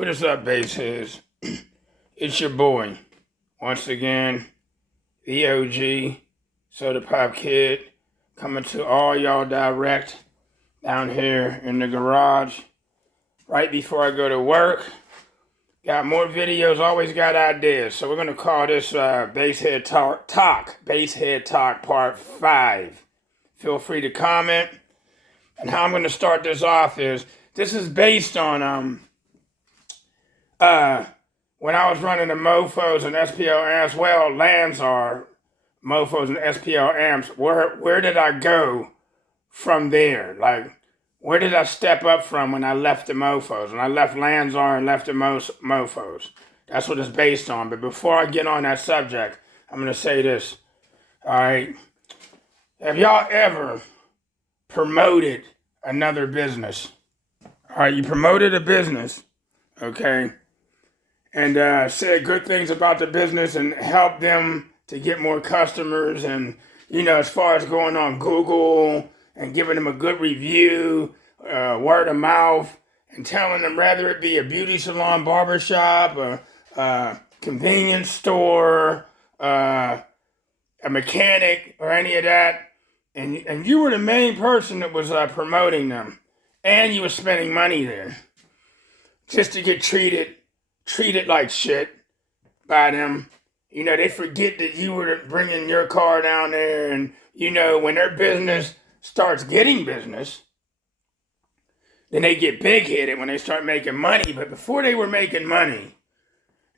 What is up, baseheads? It's your boy, once again, the OG, Soda Pop Kid, coming to all y'all direct down here in the garage, right before I go to work. Got more videos, always got ideas, so we're going to call this Head Talk Part 5. Feel free to comment. And how I'm going to start this off is, this is based on when I was running the Mofos and SPL amps, well, Lanzar Mofos and SPL amps, where did I go from there? Like, where did I step up from when I left the Mofos? When I left Lanzar and left the Mofos. That's what it's based on. But before I get on that subject, I'm going to say this. All right. Have y'all ever promoted another business? All right, you promoted a business, okay, and said good things about the business and helped them to get more customers, and, you know, as far as going on Google and giving them a good review, word of mouth, and telling them whether it be a beauty salon, barbershop, a convenience store, a mechanic, or any of that, and you were the main person that was promoting them, and you were spending money there just to get treated like shit by them. You know, they forget that you were bringing your car down there, and, you know, when their business starts getting business, then they get big-headed when they start making money. But before they were making money,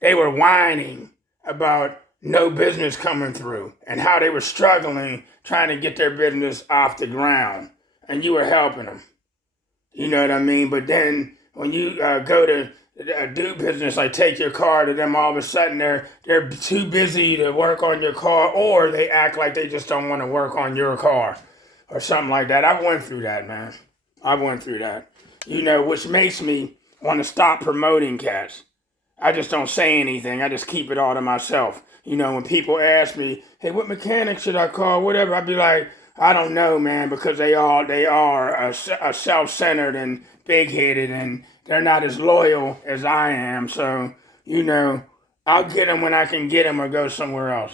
they were whining about no business coming through and how they were struggling trying to get their business off the ground, and you were helping them. You know what I mean? But then when you go to do business, like take your car to them, all of a sudden they're too busy to work on your car, or they act like they just don't want to work on your car or something like that. I went through that, man. I went through that. You know, which makes me want to stop promoting cats. I just don't say anything. I just keep it all to myself. You know, when people ask me, hey, what mechanic should I call, whatever, I'd be like, I don't know, man, because they are self-centered and big-headed, and they're not as loyal as I am. So, you know, I'll get them when I can get them or go somewhere else.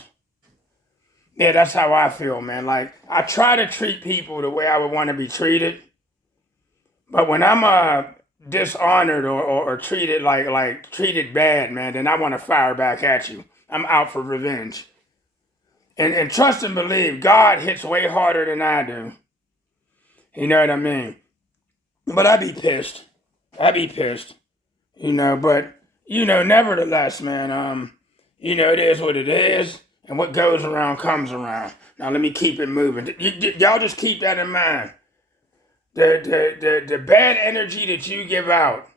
Yeah, that's how I feel, man. Like, I try to treat people the way I would want to be treated. But when I'm dishonored or treated like treated bad, man, then I want to fire back at you. I'm out for revenge. And trust and believe, God hits way harder than I do. You know what I mean? But I'd be pissed. You know, but, you know, nevertheless, man, you know, it is what it is. And what goes around comes around. Now, let me keep it moving. Y'all just keep that in mind. The bad energy that you give out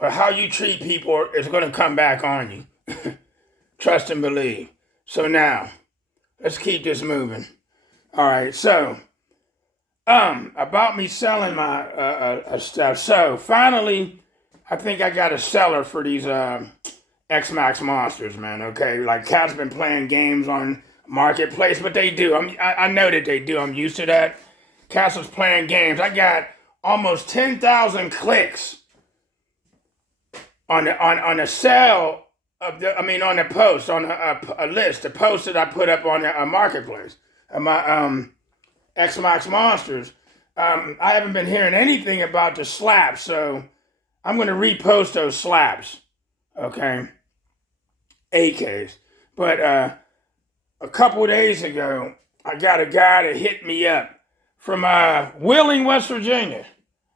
or how you treat people is going to come back on you. Trust and believe. So now, let's keep this moving. All right, so, about me selling my stuff. So, finally, I think I got a seller for these X-Max monsters, man, okay? Like, cats been playing games on Marketplace, but they do. I know that they do. I'm used to that. Cats was playing games. I got almost 10,000 clicks on the sale of on the post, on a list, the post that I put up on a Marketplace of my X-Max monsters. I haven't been hearing anything about the slaps, so I'm going to repost those slaps, okay? AKs. But a couple of days ago, I got a guy that hit me up from Wheeling, West Virginia.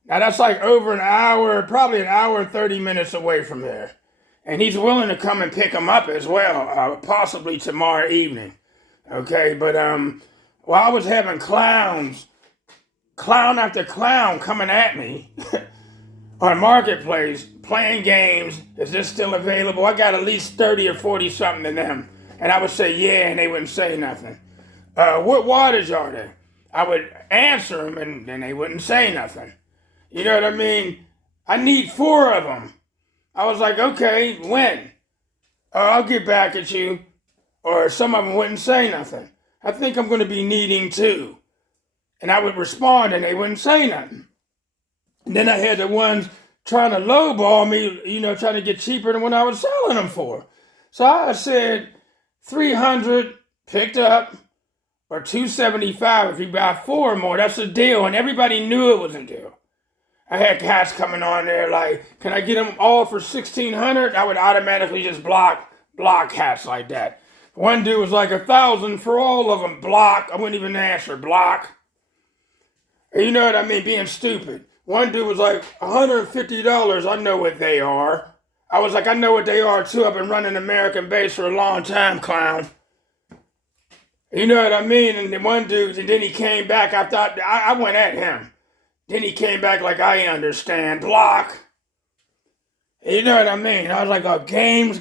Now that's like over an hour, probably an hour and 30 minutes away from there. And he's willing to come and pick them up as well, possibly tomorrow evening. Okay, but while I was having clown after clown coming at me on Marketplace, playing games, is this still available? I got at least 30 or 40 something of them. And I would say, yeah, and they wouldn't say nothing. What wattage are they? I would answer them, and then they wouldn't say nothing. You know what I mean? I need 4 of them. I was like, okay, when? I'll get back at you. Or some of them wouldn't say nothing. I think I'm going to be needing 2. And I would respond, and they wouldn't say nothing. And then I had the ones trying to lowball me, trying to get cheaper than what I was selling them for. So I said 300 picked up, or 275 if you buy 4 or more. That's a deal, and everybody knew it was a deal. I had cats coming on there like, can I get them all for 1,600? I would automatically just block cats like that. One dude was like 1,000 for all of them. Block. I wouldn't even answer. Block. You know what I mean? Being stupid. One dude was like $150. I know what they are. I was like, I know what they are too. I've been running American base for a long time, clown. You know what I mean? And then one dude, and then he came back. I thought, I went at him. Then he came back like, I understand. Block. You know what I mean? I was like, oh, games.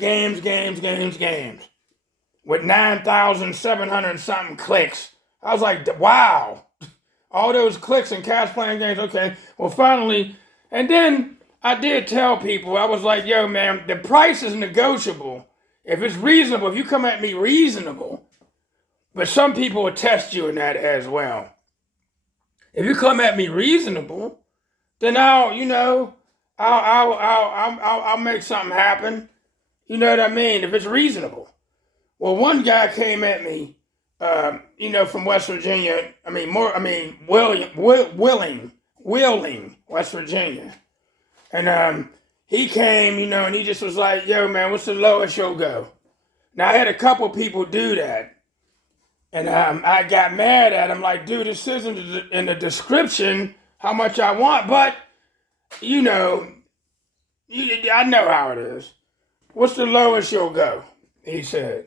With 9,700 something clicks. I was like, wow. All those clicks and cats playing games. Okay. Well, finally, and then I did tell people, I was like, yo, man, the price is negotiable. If it's reasonable, if you come at me reasonable, but some people will test you in that as well. If you come at me reasonable, then I'll make something happen. You know what I mean? If it's reasonable. Well, one guy came at me, from West Virginia. Wheeling, West Virginia. And he came, and he just was like, yo, man, what's the lowest you'll go? Now, I had a couple people do that. And I got mad at him, like, dude, this isn't in the description how much I want, but, I know how it is. What's the lowest you'll go? He said.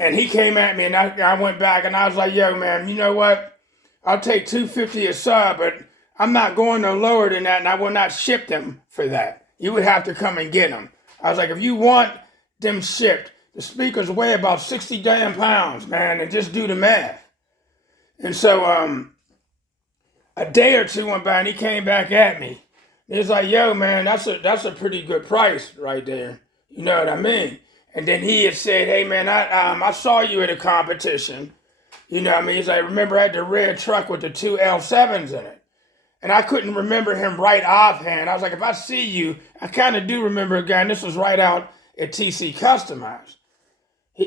And he came at me, and I went back, and I was like, yo, man, you know what? I'll take $250 a sub, but I'm not going no lower than that, and I will not ship them for that. You would have to come and get them. I was like, if you want them shipped, the speakers weigh about 60 damn pounds, man, and just do the math. And so a day or two went by, and he came back at me. He was like, yo, man, that's a pretty good price right there. You know what I mean? And then he had said, hey, man, I saw you at a competition. You know what I mean? He's like, remember I had the red truck with the 2 L7s in it. And I couldn't remember him right offhand. I was like, if I see you, I kind of do remember a guy, and this was right out at TC Customized.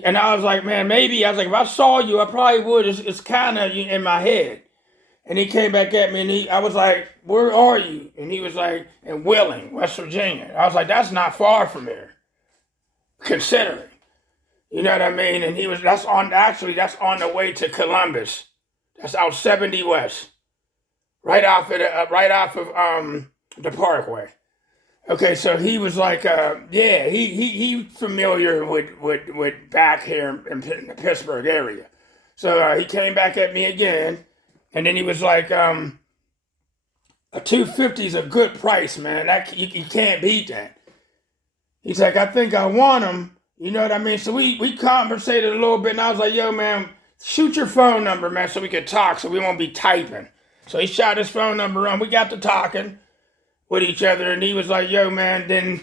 And I was like, man, maybe. I was like, if I saw you, I probably would. It's kind of in my head. And he came back at me, and I was like, where are you? And he was like, in Wheeling, West Virginia. I was like, that's not far from here, considering. You know what I mean? And that's on the way to Columbus. That's out 70 West, right off of the Parkway. Okay, so he was like, he familiar with back here in the Pittsburgh area. So he came back at me again, and then he was like, a 250 is a good price, man. You can't beat that. He's like, I think I want him. You know what I mean? So we conversated a little bit, and I was like, yo, man, shoot your phone number, man, so we could talk, so we won't be typing. So he shot his phone number on. We got to talking with each other, and he was like, yo, man, then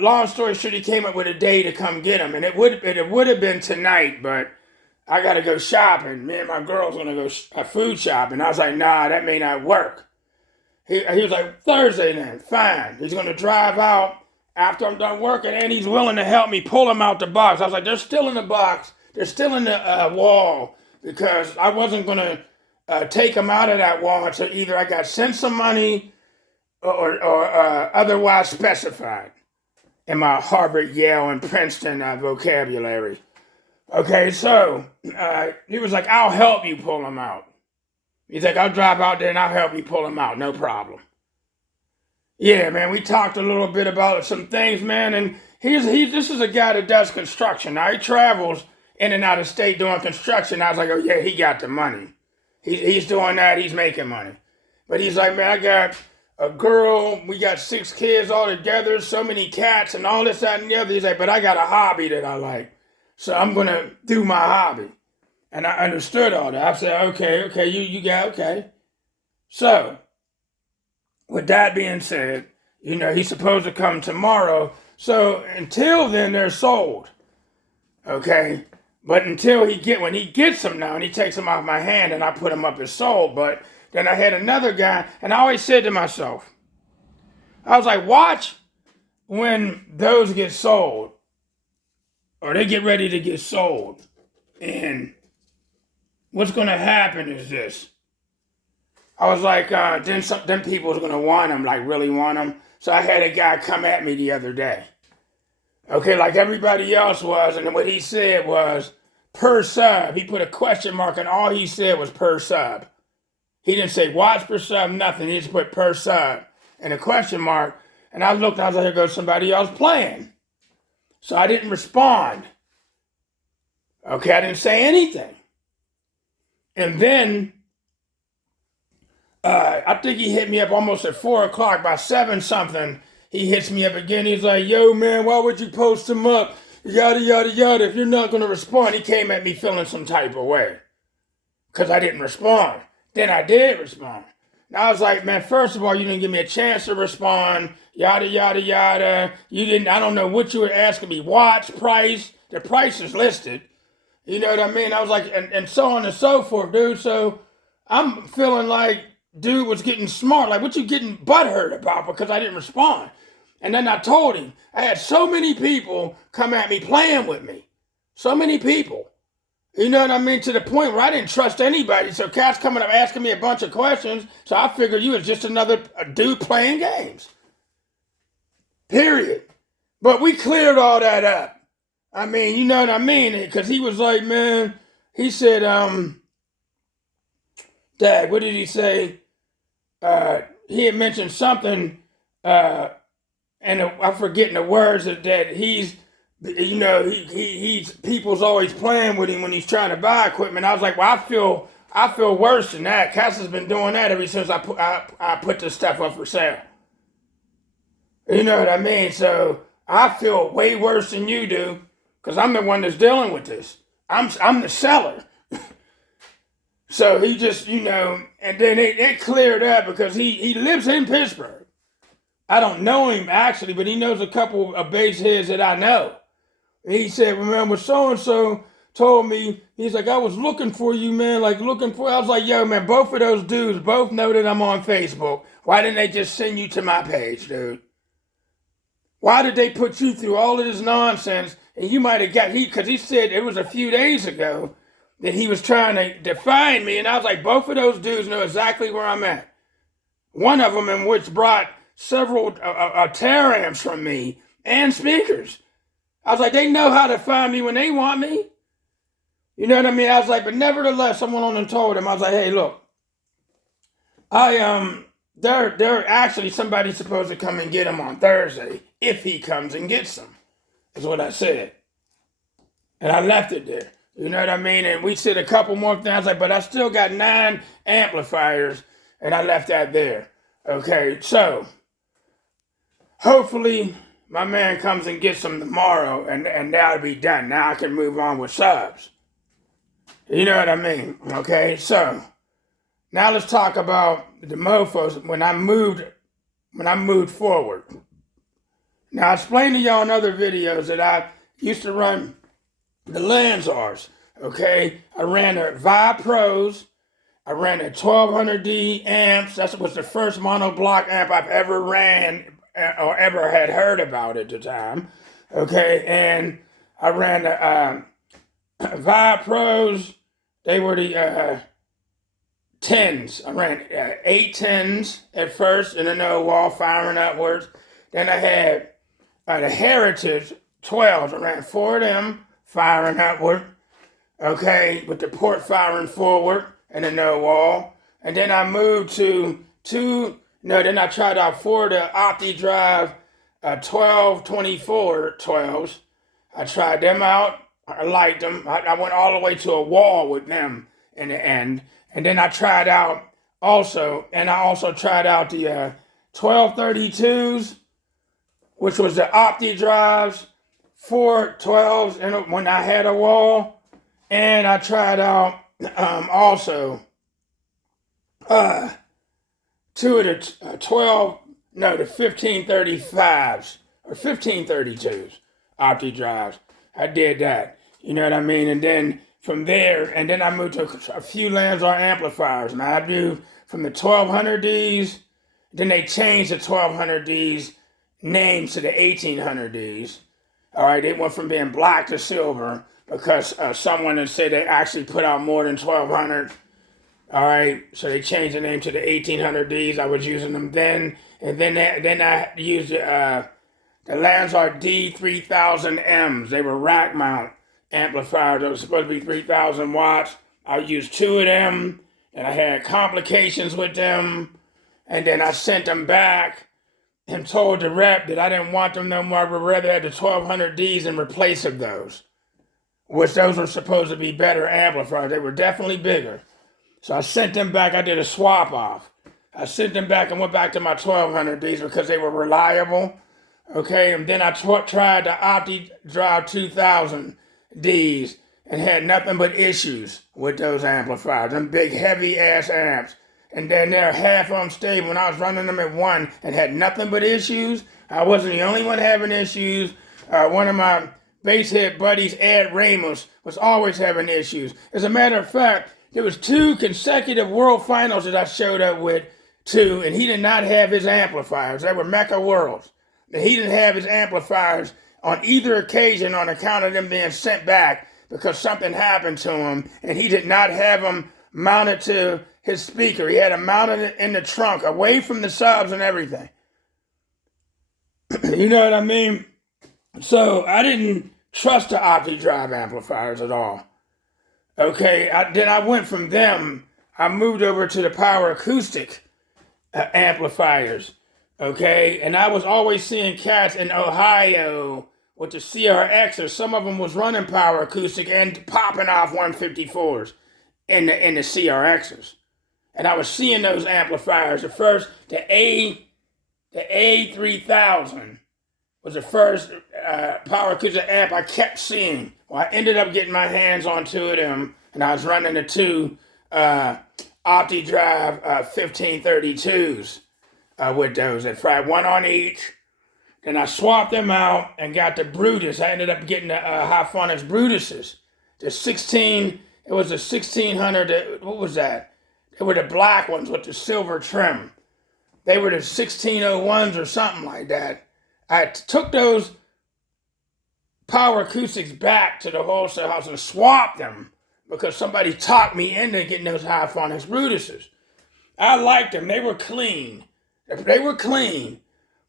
long story short, he came up with a day to come get him, and it would have been tonight, but I got to go shopping. Me and my girl's going to go food shopping. I was like, nah, that may not work. He was like, Thursday then, fine. He's going to drive out after I'm done working, and he's willing to help me pull them out the box. I was like, they're still in the box. They're still in the wall, because I wasn't going to take them out of that wall. So either I got sent some money or otherwise specified in my Harvard, Yale, and Princeton vocabulary. Okay, so he was like, I'll help you pull them out. He's like, I'll drive out there and I'll help you pull them out, no problem. Yeah, man, we talked a little bit about some things, man, and this is a guy that does construction. Now, he travels in and out of state doing construction. I was like, oh, yeah, he got the money. He's doing that, he's making money. But he's like, man, I got a girl, we got 6 kids all together, so many cats and all this, that, and the other. He's like, but I got a hobby that I like, so I'm going to do my hobby. And I understood all that. I said, okay, you got, okay. So, with that being said, he's supposed to come tomorrow. So, until then, they're sold. Okay? But when he gets them now, and he takes them off my hand, and I put them up as sold. But then I had another guy, and I always said to myself, I was like, watch when those get sold, or they get ready to get sold. And what's going to happen is this. I was like, then people are going to want them, like really want them. So I had a guy come at me the other day. Okay, like everybody else was, and what he said was per sub. He put a question mark, and all he said was per sub. He didn't say watch per sub, nothing. He just put per sub and a question mark. And I looked, I was like, here goes somebody else playing. So I didn't respond. Okay, I didn't say anything. And then I think he hit me up almost at 4 o'clock, by 7 something. He hits me up again. He's like, yo, man, why would you post them up? Yada, yada, yada. If you're not going to respond, he came at me feeling some type of way because I didn't respond. Then I did respond. And I was like, man, first of all, you didn't give me a chance to respond. Yada, yada, yada. You didn't, I don't know what you were asking me. Watch, price. The price is listed. You know what I mean? I was like, and so on and so forth, dude. So I'm feeling like dude was getting smart. Like, what you getting butthurt about because I didn't respond? And then I told him, I had so many people come at me playing with me. So many people. You know what I mean? To the point where I didn't trust anybody. So cats coming up asking me a bunch of questions. So I figured you was just another dude playing games. Period. But we cleared all that up. I mean, you know what I mean? Because he was like, man, he said, Dad, what did he say? He had mentioned something, and I'm forgetting the words that he's, you know, he's people's always playing with him when he's trying to buy equipment. I was like, well, I feel worse than that. Cass has been doing that ever since I put this stuff up for sale. You know what I mean? So I feel way worse than you do because I'm the one that's dealing with this. I'm the seller. So he just, you know, and then it cleared up because he lives in Pittsburgh. I don't know him actually, but he knows a couple of base heads that I know. He said, remember, so-and-so told me, he's like, I was looking for you, man, I was like, yo, man, both of those dudes both know that I'm on Facebook. Why didn't they just send you to my page, dude? Why did they put you through all of this nonsense? And you might have got, because he said it was a few days ago that he was trying to define me. And I was like, both of those dudes know exactly where I'm at. One of them in which brought several tear amps from me and speakers. I was like, they know how to find me when they want me. You know what I mean? I was like, but nevertheless, someone on them told him, I was like, hey, look, they're actually somebody's supposed to come and get him on Thursday if he comes and gets them. Is what I said. And I left it there. You know what I mean? And we said a couple more things. I was like, but I still got 9 amplifiers, and I left that there. Okay, so hopefully my man comes and gets them tomorrow, and that'll be done. Now I can move on with subs. You know what I mean? Okay, so now let's talk about the mofos when I moved forward. Now I explained to y'all in other videos that I used to run the Lanzars. Okay, I ran the Vibe Pros. I ran the 1200D amps. That was the first monoblock amp I've ever ran or ever had heard about at the time. Okay, and I ran the Vibe Pros. They were the 10s. I ran 8 10s at first in the no wall firing upwards. Then I had the Heritage 12s. I ran 4 of them firing upward. Okay, with the port firing forward and the no wall. And then I moved to then I tried out 4 of the OptiDrive 1224 12s. I tried them out. I liked them. I went all the way to a wall with them in the end. And then I tried out I also tried out the 1232s, which was the OptiDrives, 4 12s and when I had a wall. And I tried out also 2 of the the 1535s or 1532s OptiDrives. I did that. You know what I mean? And then from there, and then I moved to a few Lanzar amplifiers. Now I do from the 1200Ds Then they changed the 1200Ds names to the 1800Ds. All right, they went from being black to silver because someone had said they actually put out more than 1200. All right, so they changed the name to the 1800Ds. I was using them then, and then I used the Lanzar D3000Ms. They were rack mount amplifiers. They were supposed to be 3,000 watts. I used 2 of them, and I had complications with them, and then I sent them back and told the rep that I didn't want them no more. I would rather have the 1200Ds in replace of those, which those were supposed to be better amplifiers. They were definitely bigger. So I sent them back. I did a swap off. I sent them back and went back to my 1200Ds because they were reliable. Okay, and then I tried the OptiDrive 2000Ds and had nothing but issues with those amplifiers. Them big heavy ass amps. And then they're half unstable. When I was running them at 1 and had nothing but issues, I wasn't the only one having issues. One of my bass head buddies, Ed Ramos, was always having issues. As a matter of fact, there was 2 consecutive world finals that I showed up with, too, and he did not have his amplifiers. They were Mecca Worlds. And he didn't have his amplifiers on either occasion on account of them being sent back because something happened to him, and he did not have them mounted to his speaker. He had them mounted in the trunk, away from the subs and everything. You know what I mean? So I didn't trust the OptiDrive amplifiers at all. Okay, then I went from them, I moved over to the Power Acoustik amplifiers. Okay, and I was always seeing cats in Ohio with the CRXs. Some of them was running Power Acoustik and popping off 154s in the CRXs. And I was seeing those amplifiers. The A3000 was the first Power Acoustik amp I kept seeing. Well, I ended up getting my hands on 2 of them, and I was running the 2 OptiDrive 1532s with those. I tried 1 on each. Then I swapped them out and got the Brutus. I ended up getting the Hyphonics Brutuses. The 16, it was a 1600, what was that? They were the black ones with the silver trim. They were the 1601s or something like that. I took those Power Acoustiks back to the wholesale house and swapped them because somebody talked me into getting those Hyphonics Brutuses. I liked them. They were clean. They were clean.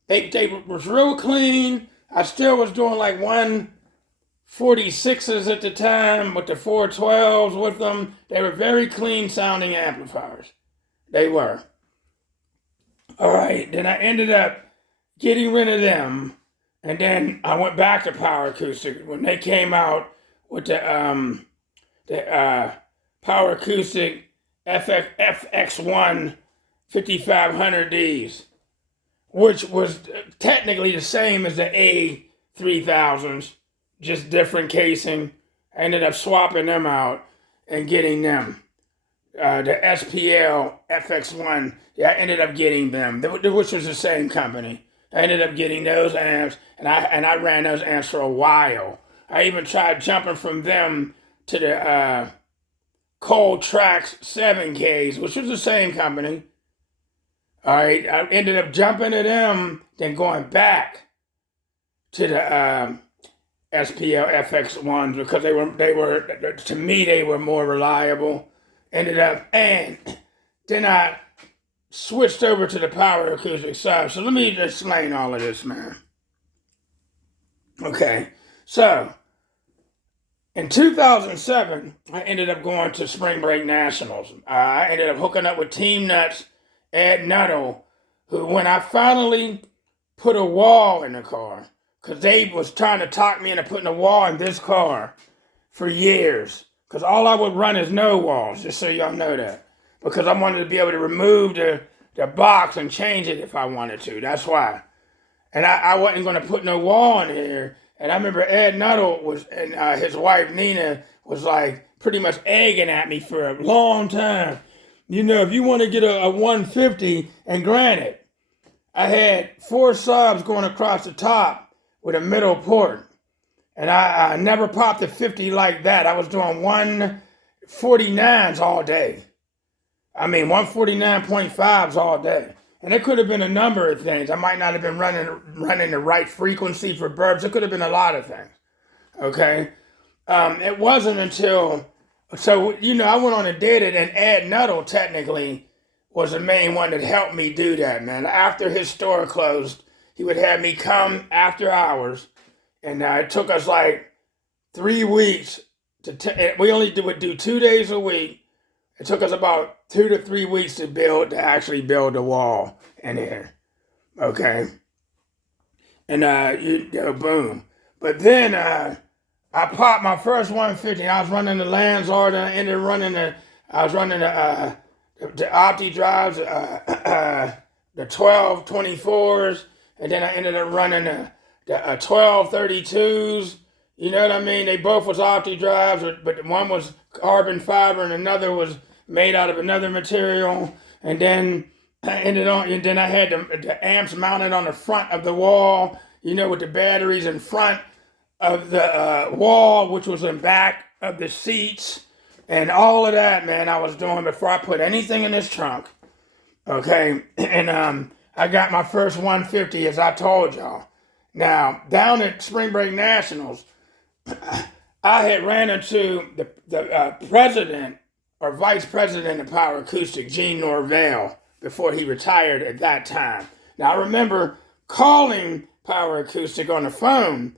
They was real clean. I still was doing like 146s at the time with the 412s with them. They were very clean sounding amplifiers. They were. All right, then I ended up getting rid of them, and then I went back to Power Acoustik when they came out with the Power Acoustik FX1 5500Ds, which was technically the same as the A3000s, just different casing. I ended up swapping them out and getting them. The SPL FX1, yeah, I ended up getting them, which was the same company. I ended up getting those amps, and I ran those amps for a while. I even tried jumping from them to the Cold Tracks 7Ks, which was the same company. All right, I ended up jumping to them, then going back to the SPL FX1s because they were to me they were more reliable. Ended up, and then I switched over to the Power Acoustik side. So let me explain all of this, man. Okay, so in 2007, I ended up going to Spring Break Nationals. I ended up hooking up with Team Nuts, Ed Nuttall, who when I finally put a wall in the car, because they was trying to talk me into putting a wall in this car for years. Because all I would run is no walls, just so y'all know that. Because I wanted to be able to remove the box and change it if I wanted to. That's why. And I wasn't going to put no wall in here. And I remember Ed Nuttall was, and his wife Nina was like pretty much egging at me for a long time. You know, if you want to get a 150, and granted, I had 4 subs going across the top with a middle port. And I never popped a 50 like that. I was doing 149s all day. I mean, 149.5s all day. And it could have been a number of things. I might not have been running the right frequency for burps. It could have been a lot of things. Okay. It wasn't until, so, I went on and did it, and Ed Nuttall technically was the main one that helped me do that, man. After his store closed, he would have me come after hours, and it took us like 3 weeks we only would do 2 days a week. It took us about 2 to 3 weeks to actually build the wall in here. Okay. And boom. But then I popped my first 150. I was running the Lanzar, then I ended up running the Opti drives, the 1224s, and then I ended up running the 1232s. You know what I mean? They both was Opti drives, but one was carbon fiber and another was made out of another material. And then I had the amps mounted on the front of the wall, with the batteries in front of the wall, which was in back of the seats. And all of that, man, I was doing before I put anything in this trunk. Okay. And I got my first 150, as I told y'all. Now, down at Spring Break Nationals, I had ran into the president or vice president of Power Acoustik, Gene Norvell, before he retired at that time. Now, I remember calling Power Acoustik on the phone,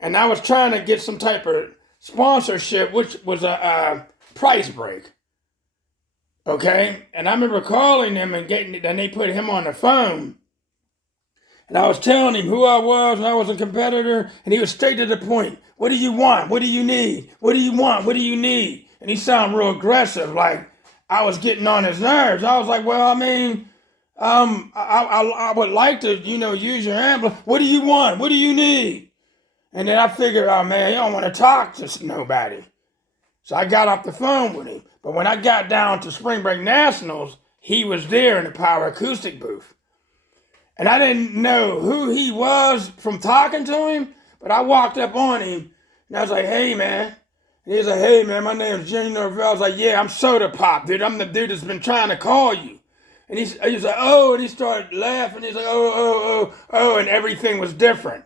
and I was trying to get some type of sponsorship, which was a price break. Okay? And I remember calling them and they put him on the phone. And I was telling him who I was, and I was a competitor, and he was straight to the point. What do you want? What do you need? What do you want? What do you need? And he sounded real aggressive, like I was getting on his nerves. I was like, well, I mean, I would like to, use your amp. What do you want? What do you need? And then I figured, oh man, you don't want to talk to nobody. So I got off the phone with him. But when I got down to Spring Break Nationals, he was there in the Power Acoustik booth. And I didn't know who he was from talking to him, but I walked up on him and I was like, hey man. And he was like, hey man, my name's Gene Norvell. I was like, yeah, I'm Soda Pop, dude. I'm the dude that's been trying to call you. And he was like, oh, and he started laughing. He's like, oh, and everything was different.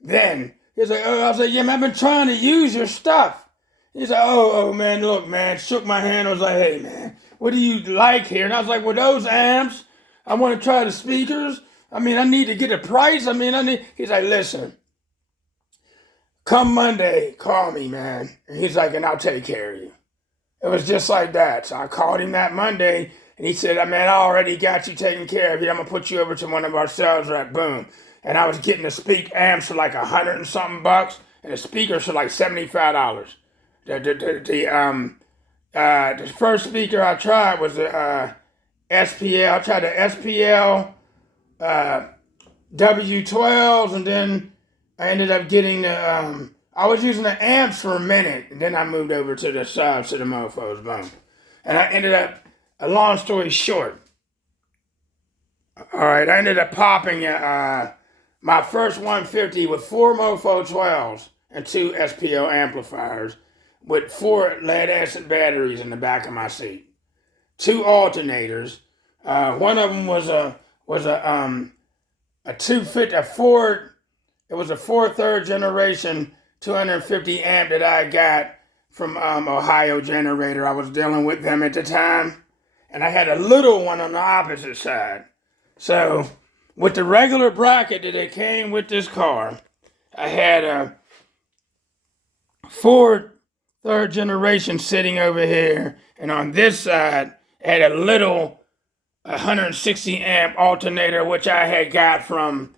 Then he was like, oh, I was like, yeah, man, I've been trying to use your stuff. He's like, oh, man, look, man, shook my hand. I was like, hey, man, what do you like here? And I was like, well, those amps, I want to try the speakers. I mean, I need to get a price. He's like, listen, come Monday, call me, man. And he's like, and I'll take care of you. It was just like that. So I called him that Monday, and he said, man, I already got you taken care of. I'm going to put you over to one of our sales rep, boom. And I was getting the amps for like $100 and something bucks, and the speakers for like $75. The first speaker I tried was the SPL. I tried the SPL W12s, and then I ended up getting the I was using the amps for a minute, and then I moved over to the subs, to the mofos, boom. And I ended up, a long story short, all right, I ended up popping my first 150 with 4 mofo 12s and 2 SPO amplifiers with 4 lead-acid batteries in the back of my seat, 2 alternators. One of them was a 250 Ford. It was a 3rd generation 250 amp that I got from Ohio Generator. I was dealing with them at the time, and I had a little one on the opposite side. So with the regular bracket that it came with this car, I had a Ford 3rd generation sitting over here, and on this side, I had a little 160 amp alternator, which I had got from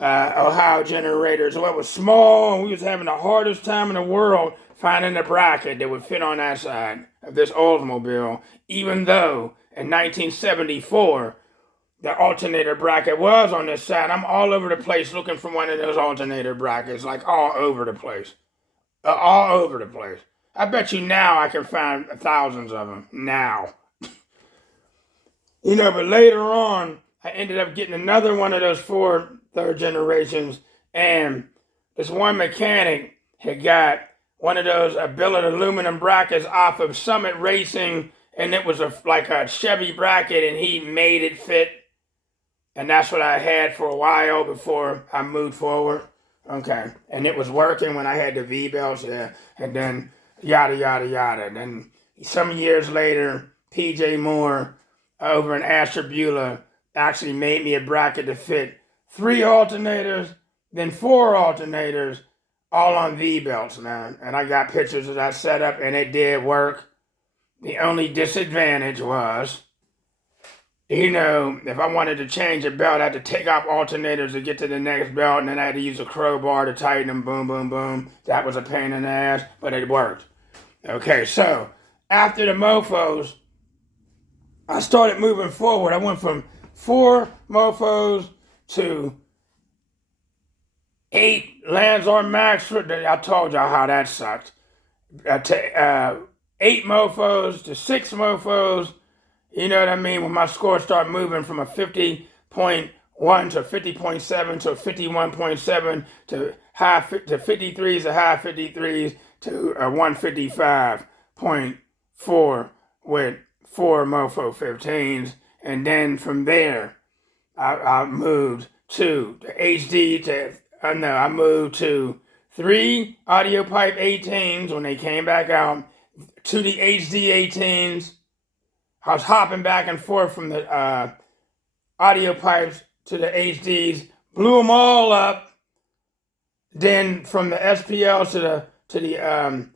Ohio Generator. So it was small, and we was having the hardest time in the world finding a bracket that would fit on that side of this Oldsmobile, even though in 1974, the alternator bracket was on this side. I'm all over the place looking for one of those alternator brackets, like all over the place. All over the place. I bet you now I can find thousands of them, now. But later on, I ended up getting another one of those 4 3rd generations, and this one mechanic had got one of those billet aluminum brackets off of Summit Racing, and it was like a Chevy bracket, and he made it fit And that's what I had for a while before I moved forward. Okay. And it was working when I had the V-belts there. And then yada, yada, yada. Then some years later, PJ Moore over in Ashtabula actually made me a bracket to fit 3 alternators, then 4 alternators, all on V-belts, man. And I got pictures of that setup, and it did work. The only disadvantage was, if I wanted to change a belt, I had to take off alternators to get to the next belt, and then I had to use a crowbar to tighten them, boom, boom, boom. That was a pain in the ass, but it worked. Okay, so after the mofos, I started moving forward. I went from 4 mofos to 8 Lanzar Max. I told y'all how that sucked. 8 mofos to 6 mofos. You know what I mean? When my score started moving from a 50.1 to 50.7 to 51.7 to 53s to high 53s to a 155.4 with 4 mofo 15s. And then from there, I moved to the HD I moved to 3 audio pipe 18s when they came back out, to the HD 18s. I was hopping back and forth from the audio pipes to the HDs, blew them all up. Then from the SPL to the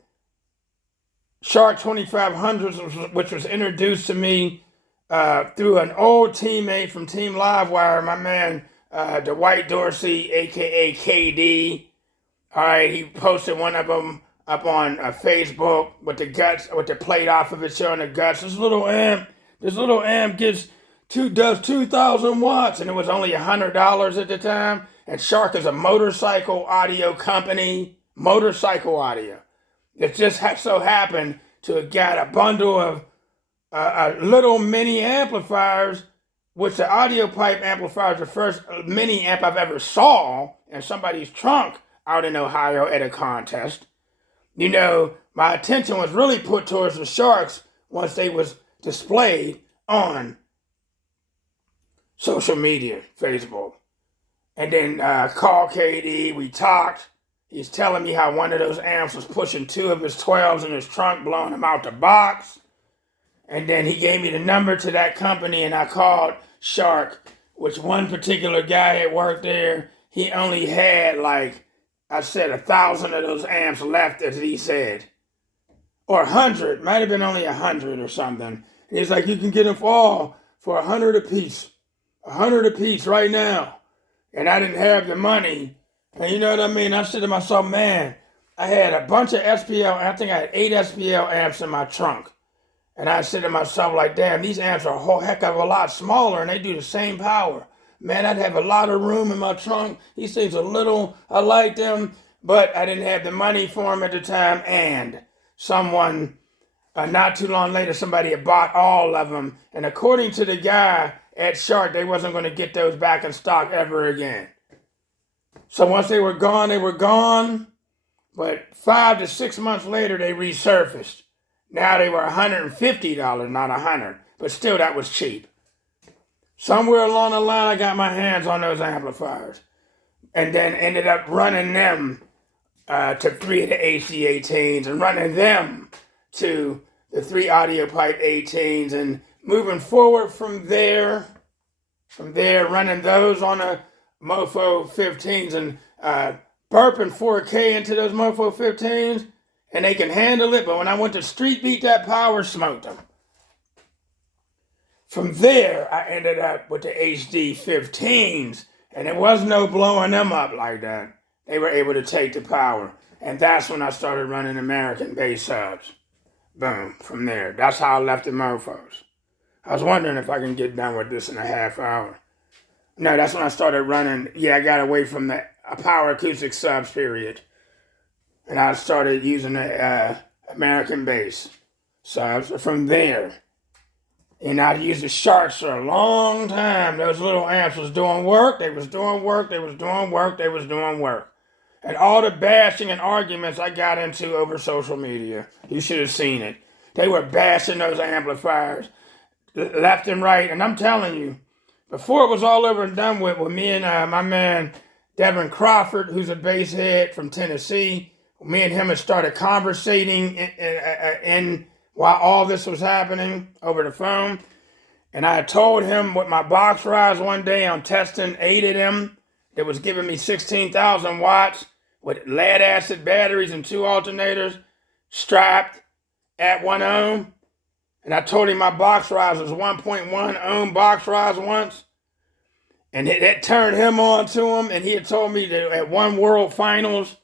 Shark 2500s, which was introduced to me through an old teammate from Team Livewire, my man Dwight Dorsey, aka KD. All right, he posted one of them up on Facebook with the plate off of it showing the guts. This little amp does 2,000 watts, and it was only $100 at the time. And Shark is a motorcycle audio company, motorcycle audio. It just so happened to have got a bundle of little mini amplifiers, which the audio pipe amplifier is the first mini amp I've ever saw in somebody's trunk out in Ohio at a contest. My attention was really put towards the Sharks once they was displayed on social media, Facebook. And then called KD, we talked. He's telling me how one of those amps was pushing 2 of his 12s in his trunk, blowing him out the box. And then he gave me the number to that company, and I called Shark, which one particular guy had worked there. He only had 1,000 of those amps left, as he said. Or 100, might have been only 100 or something. And he's like, you can get them all for 100 apiece. 100 apiece right now. And I didn't have the money. And you know what I mean? I said to myself, man, I had a bunch of SPL, I think I had 8 SPL amps in my trunk. And I said to myself, damn, these amps are a whole heck of a lot smaller and they do the same power. Man, I'd have a lot of room in my trunk. These things are little. I like them, but I didn't have the money for them at the time. And someone, not too long later, somebody had bought all of them. And according to the guy at Shark, they wasn't going to get those back in stock ever again. So once they were gone, they were gone. But 5 to 6 months later, they resurfaced. Now they were $150, not $100. But still, that was cheap. Somewhere along the line, I got my hands on those amplifiers. And then ended up running them to 3 of the HD18s and running them to the 3 audio pipe 18s and moving forward from there, running those on the Mofo 15s and burping 4K into those Mofo 15s, and they can handle it. But when I went to Street Beat, that power smoked them. From there, I ended up with the HD 15s, and there was no blowing them up like that. They were able to take the power. And that's when I started running American bass subs. Boom, from there. That's how I left the Mofos. I was wondering if I can get done with this in a half hour. No, that's when I started running. Yeah, I got away from the Power Acoustik subs period. And I started using the American bass subs from there. And I used the Sharks for a long time. Those little amps was doing work. They was doing work. They was doing work. They was doing work. And all the bashing and arguments I got into over social media. You should have seen it. They were bashing those amplifiers left and right. And I'm telling you, before it was all over and done with me and my man Devin Crawford, who's a bass head from Tennessee, me and him had started conversating in while all this was happening over the phone. And I told him with my box rise one day, I'm testing 8 of them that was giving me 16,000 watts with lead acid batteries and 2 alternators strapped at 1 ohm. And I told him my box rise was 1.1 ohm box rise once. And it turned him on to him. And he had told me that at one World Finals,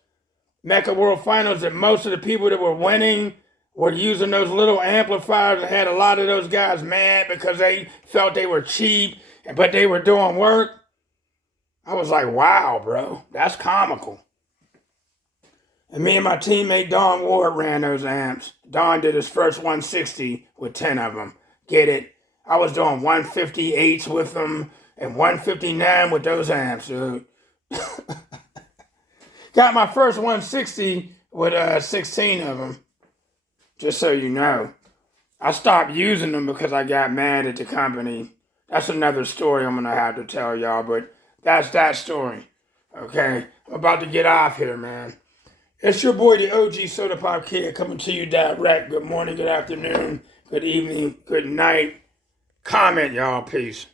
Mecca World Finals, that most of the people that were winning were using those little amplifiers, and had a lot of those guys mad because they felt they were cheap, but they were doing work. I was like, wow, bro, that's comical. And me and my teammate Don Ward ran those amps. Don did his first 160 with 10 of them. Get it? I was doing 158s with them and 159 with those amps, dude. Got my first 160 with 16 of them. Just so you know. I stopped using them because I got mad at the company. That's another story I'm going to have to tell y'all, but that's that story. Okay? I'm about to get off here, man. It's your boy, the OG Soda Pop Kid, coming to you direct. Good morning, good afternoon, good evening, good night. Comment, y'all. Peace.